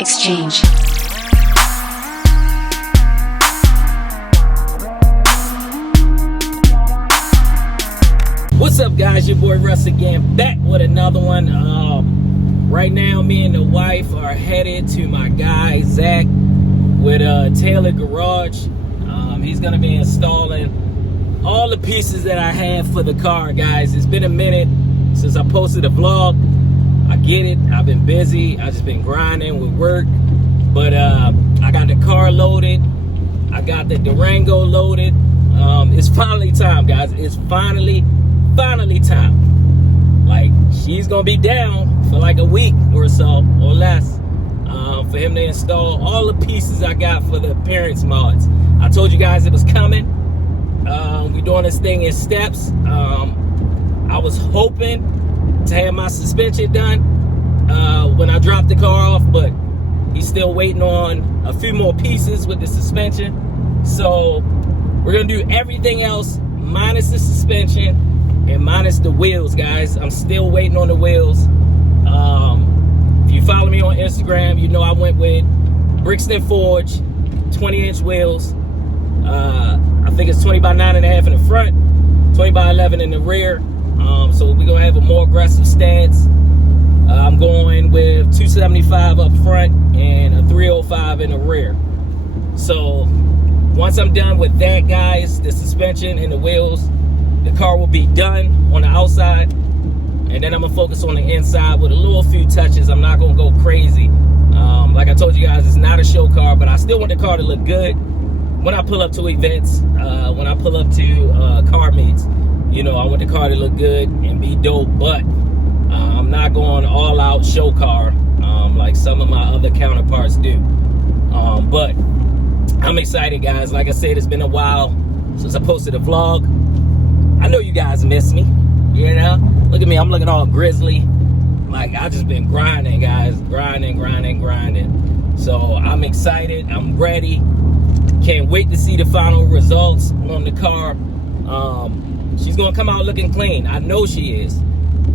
exchange. What's up, guys? Your boy Russ again, back with another one. Right now, me and the wife are headed to my guy Zack with Taylor Garage. He's gonna be installing all the pieces that I have for the car, guys. It's been a minute since I posted a vlog. I get it, I've been busy, I've just been grinding with work, but I got the car loaded, I got the Durango loaded. It's finally time, guys. It's finally time. Like, she's gonna be down for like a week or so or less, for him to install all the pieces I got for the parents mods. I told you guys it was coming. We're doing this thing in steps. I was hoping to have my suspension done when I dropped the car off, but he's still waiting on a few more pieces with the suspension. So we're gonna do everything else minus the suspension and minus the wheels, guys. I'm still waiting on the wheels. If you follow me on Instagram, you know I went with Brixton Forge 20-inch wheels. I think it's 20 by 9.5 in the front, 20 by 11 in the rear. So we're gonna have a more aggressive stance. I'm going with 275 up front and a 305 in the rear. So once I'm done with that, guys, the suspension and the wheels, the car will be done on the outside, and then I'm gonna focus on the inside with a little few touches. I'm not gonna go crazy. Like I told you guys, it's not a show car, but I still want the car to look good when I pull up to events, when I pull up to car meets. You know, I want the car to look good and be dope, but I'm not going all out show car like some of my other counterparts do. But I'm excited, guys. Like I said, it's been a while since I posted a vlog. I know you guys miss me, you know? Look at me, I'm looking all grizzly. Like, I just been grinding, guys. Grinding. So I'm excited, I'm ready. Can't wait to see the final results on the car. She's gonna come out looking clean. I know she is.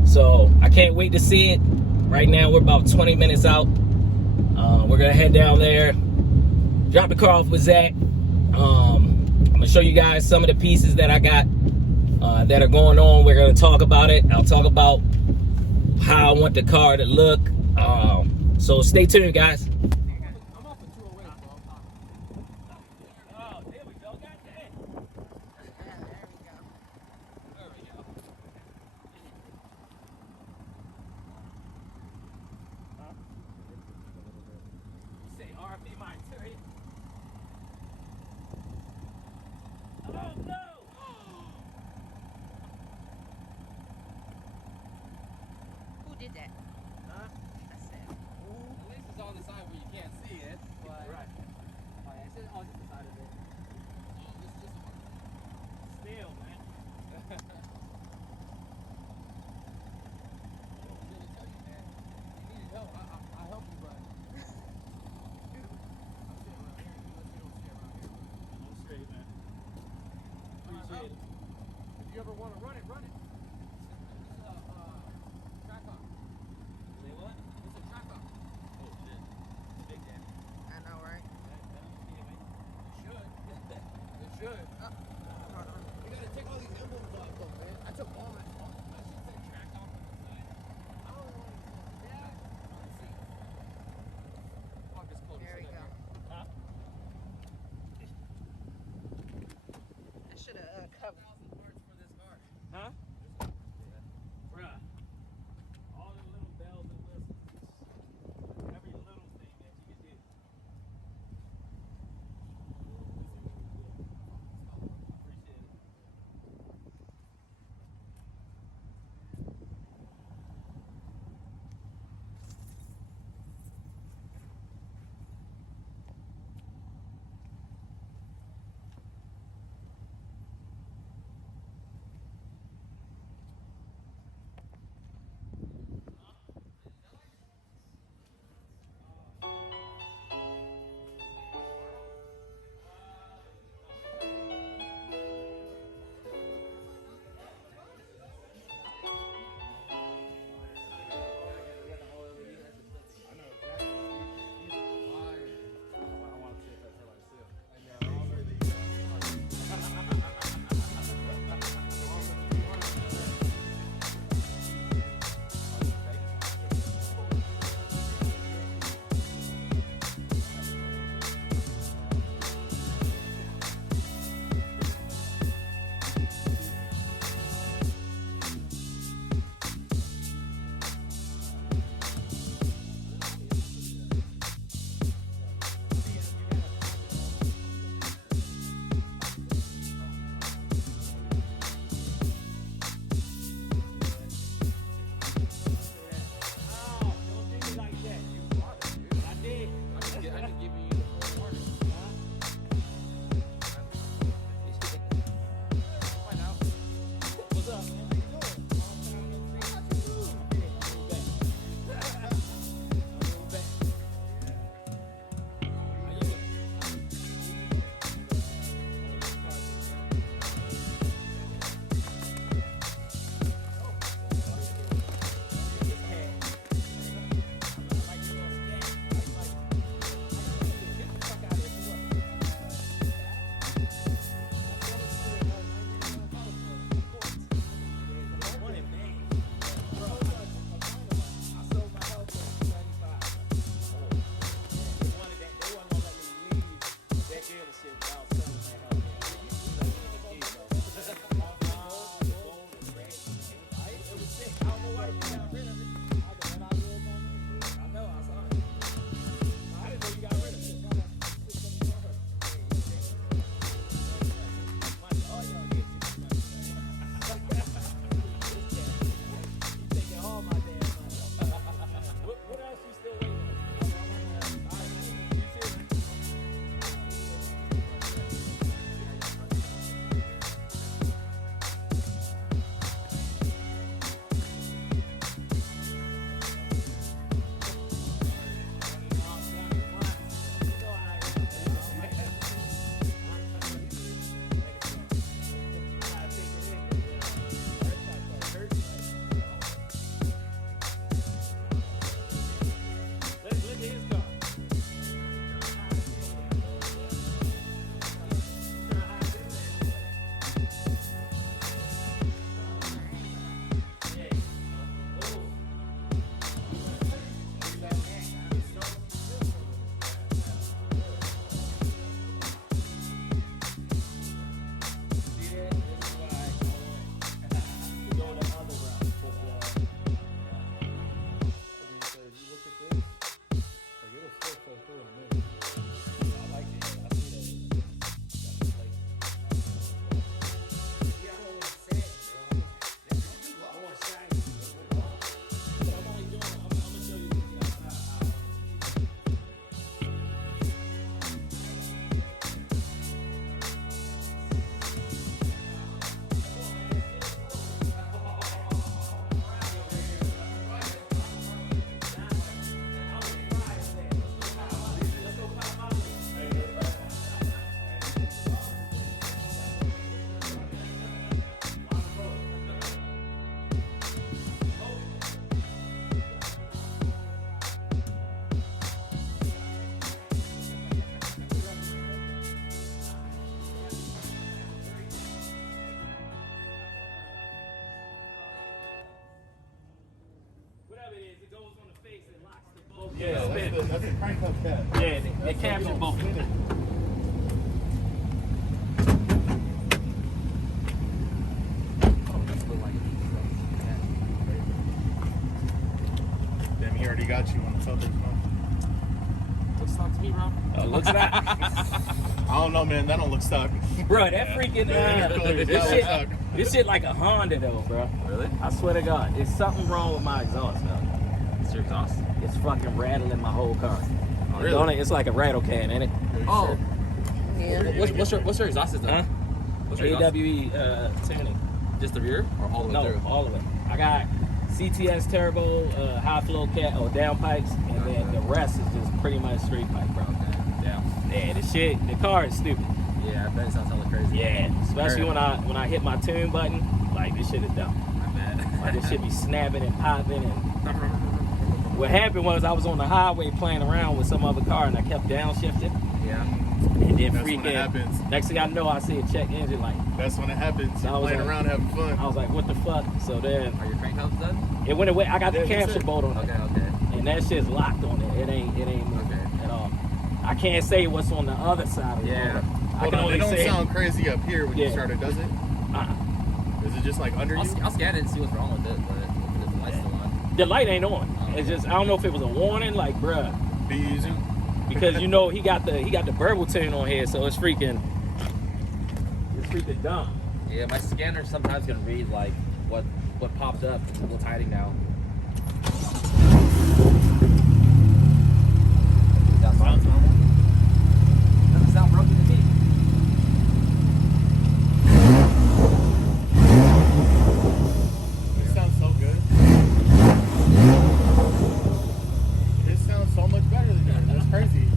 So I can't wait to see it. Right now, we're about 20 minutes out. We're gonna head down there, drop the car off with Zack. I'm gonna show you guys some of the pieces that I got that are going on. We're gonna talk about it. I'll talk about how I want the car to look. So stay tuned, guys. Did that? Huh? I said, Ooh. At least it's on the side where you can't see it. But Right. Oh, yeah, it's just on the side of it. Oh, this is just Still, man. I'm gonna tell you, man. You needed help. I'll help you, but I'm sitting around here unless you don't stay around here. I'm straight, man. Appreciate it. If you ever want to run it, run it. This is a track car. Say what? It's a track car. Oh, shit. Big daddy. I know, right? It should. It should. You gotta take all these emblems off, though, man. I took all that off. That shit said track off on the side. I don't know. Yeah. Let's see. I'll just close There we it go. Huh? I should have covered. 1,000 parts for this car. Huh? Bruh. All the little bells and whistles. Every little thing that you can do. That's a crank up cap. Yeah, they capture both. Damn, he already got you on the filters, man. Looks stuck to me, bro. Looks like. I don't know, man. That don't look stuck. Bro, that freaking this shit like a Honda though, bro. Really? I swear to God, there's something wrong with my exhaust though. It's your exhaust. It's fucking rattling my whole car. Oh, really? Don't it? It's like a rattle can, ain't it? Oh. Yeah. What's your exhaust system? Huh? What's your exhaust? AWE tuning. Just the rear or all the way No, through? all of it. I got CTS turbo, high flow cat or down pipes, and then the rest is just pretty much straight pipe, bro. Okay. Yeah. Yeah, the car is stupid. Yeah, I bet it sounds hella crazy. Yeah, especially when I hit my tune button, like this shit is dumb. I bet. Like this shit be snapping and popping. And what happened was I was on the highway playing around with some other car and I kept downshifting. Yeah. And then That's when it freaking, happens. next thing I know, I see a check engine light. That's when it happens. So I You're was playing like- around, having fun. I was like, what the fuck? So then Are your crank hubs done? it went away. I got the Yeah, capture that's it. bolt on it. Okay. And that shit's locked on it. It ain't moving Okay. at all. I can't say what's on the other side of the Yeah. motor. I Hold can on, only it don't say sound crazy up here when you Yeah. start it, does it? Is it just like under you? I'll scan it and see what's wrong with it, but if the light's still on. the light ain't on. Oh. It's just I don't know if it was a warning, like bruh, Be using? because you know he got the burble tune on here, so it's freaking dumb. Yeah, my scanner sometimes can read like what popped up and what's hiding now. That sounds normal. Doesn't sound broken to me. It sounds so good. It sounds so much better than yours. That's crazy.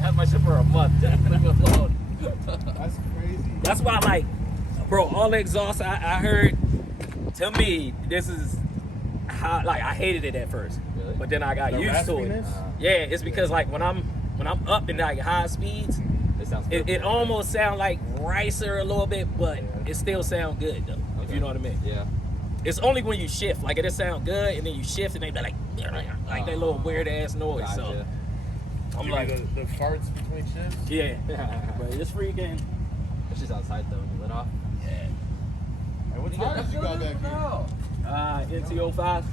Had my shit for a month. Just leave it alone. That's crazy. That's why, like, bro, all the exhaust I heard, to me, this is how, like, I hated it at first, Really? but then I got The used to it. raspiness? Yeah, it's because like when I'm up in like high speeds, It sounds it good. almost sound like ricer a little bit, but it still sound good though. If Okay. you know what I mean. Yeah. It's only when you shift, like it sound good, and then you shift, and they be like that little weird ass noise. Gotcha. So I'm Give me like, the farts between shifts. yeah, but it's freaking. It's just outside though when you lit off. Yeah. Hey, what tires you got back here? NT05.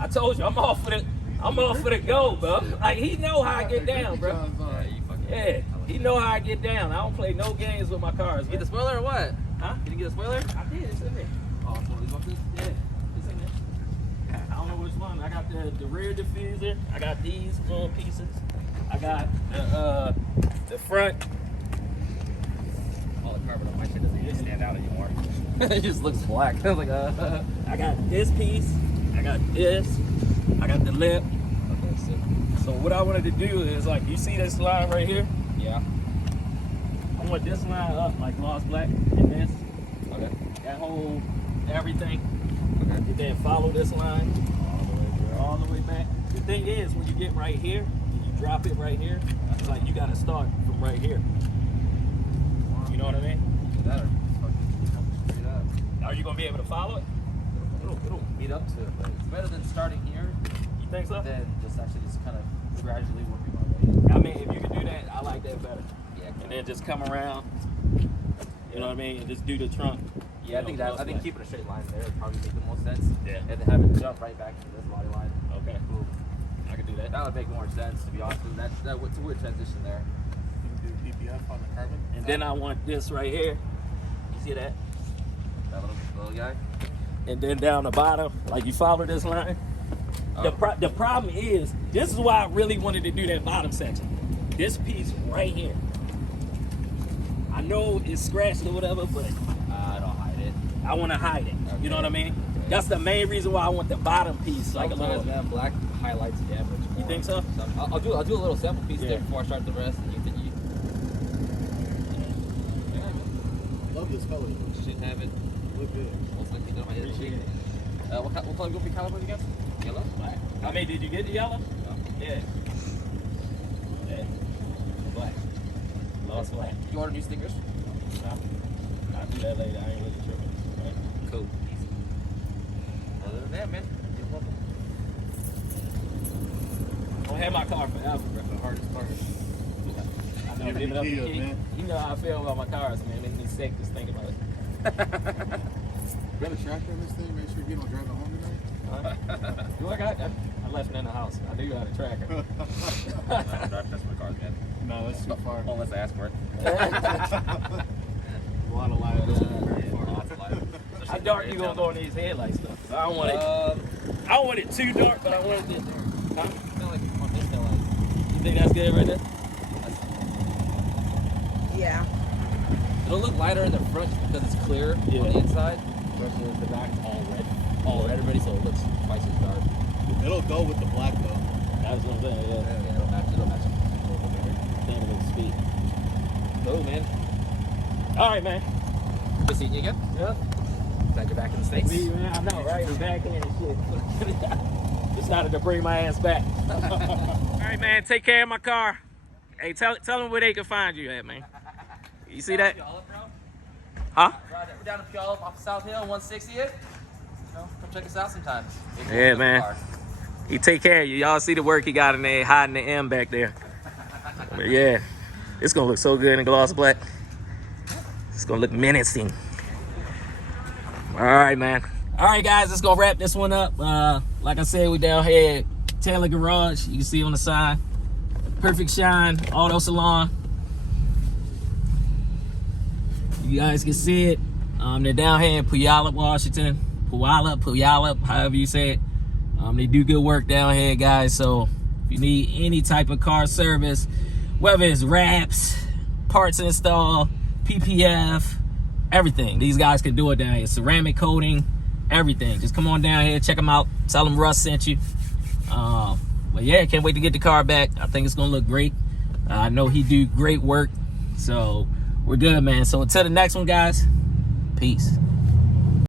I told you, I'm off for the go, bro. Like he know how I get down, bro. Yeah, you fucking. Yeah, he know how I get down. I don't play no games with my cars. Get the spoiler or what? Huh? Did you get a spoiler? I did. It's in there. Oh, so these boxes? Yeah, it's in there. I don't know which one. I got the rear diffuser. I got these little pieces. I got the front. All the carbon on my shit doesn't even stand out anymore. It just looks black. I was like, I got this piece. I got this. I got the lip. Okay, sick. So what I wanted to do is like, you see this line right here? Yeah. I want this line up like Lost Black and this. Okay. That whole everything. Okay. And then follow this line all the way back. The thing is, when you get right here, and you drop it right here, it's like you gotta start from right here. You know what I mean? That or just fucking come straight up. Are you gonna be able to follow it? It'll meet up to it, but it's better than starting here You think so? than just actually just kind of gradually working my way. I mean, if you could do that, I like that better. Yeah. And then just come around. You know what I mean? And just do the trunk. Yeah, I think keeping a straight line there would probably make the most sense. Yeah. And then having it jump right back into this body line. Okay. Boom. I could do that. That would make more sense, to be honest with you. It's a weird transition there. You can do PPF on the carbon. And then I want this right here. You see that? That little guy. And then down the bottom, like you follow this line. Oh. The problem is, this is why I really wanted to do that bottom section. This piece right here. I know it's scratched or whatever, but I don't hide it. I want to hide it. You know what I mean? That's the main reason why I want the bottom piece, like a Sometimes, little. man, black highlights damage. You think so? I'll do a little sample piece Yeah. there before I start the rest, and you Love this color. should have it. Look good. Most likely done my head. Appreciate it. What color you gonna be calibrated against? Yellow. Black. I mean, did you get the yellow? No. Yeah. Yeah. Black. Lost black. You order new stickers? I'll do that later. I ain't really tripping. Right? Cool. Easy. Other than that, man. gonna have my car forever, bro. The hardest part. I know, Give me give it up. keys, man. You know how I feel about my cars, man. Makes me sick just thinking about it. You got a tractor in this thing? Make sure you don't drive it home tonight. Look, I left it in the house. I do got a tracker. I'm not touching my cars, man. No, that's too far. Unless I ask for it. A lot of liability. Very far. Lots of life. How dark you gonna go in these headlights though? 'Cause I don't want it. I don't want it too dark, but I want it this dark. Huh? I feel like on this tail light. You think that's good right there? Yeah. It'll look lighter in the front because it's clear on the inside. Versus the back is all red. All red already, so it looks twice as dark. It'll go with the black though. That's what I'm saying. Yeah. Yeah, it'll match it. Damn, it looks speed. Cool, man. All right, man. Good seeing you again. Yeah. Glad you're back in the States. Me, man. I know, right? We're back in and shit. Decided to bring my ass back. All right, man. Take care of my car. Hey, tell them where they can find you at, man. You see that? Puyallup, bro. Huh? We're down in Puyallup off of South Hill, 160th. You know, come check us out sometime. Yeah, man. He take care of you. Y'all see the work he got in there, hiding the M back there. But yeah, it's gonna look so good in gloss black. It's gonna look menacing. All right, man. All right, guys, let's go wrap this one up. Like I said, we down here at Taylor Garage. You can see on the side. Perfect Shine Auto Salon. You guys can see it. They're down here in Puyallup, Washington. Puyallup, however you say it. They do good work down here, guys. So if you need any type of car service, whether it's wraps, parts install, PPF, everything, these guys can do it down here. Ceramic coating, everything. Just come on down here, check them out. Tell them Russ sent you. But yeah, can't wait to get the car back. I think it's gonna look great. I know he do great work. So we're good, man. So until the next one, guys, peace.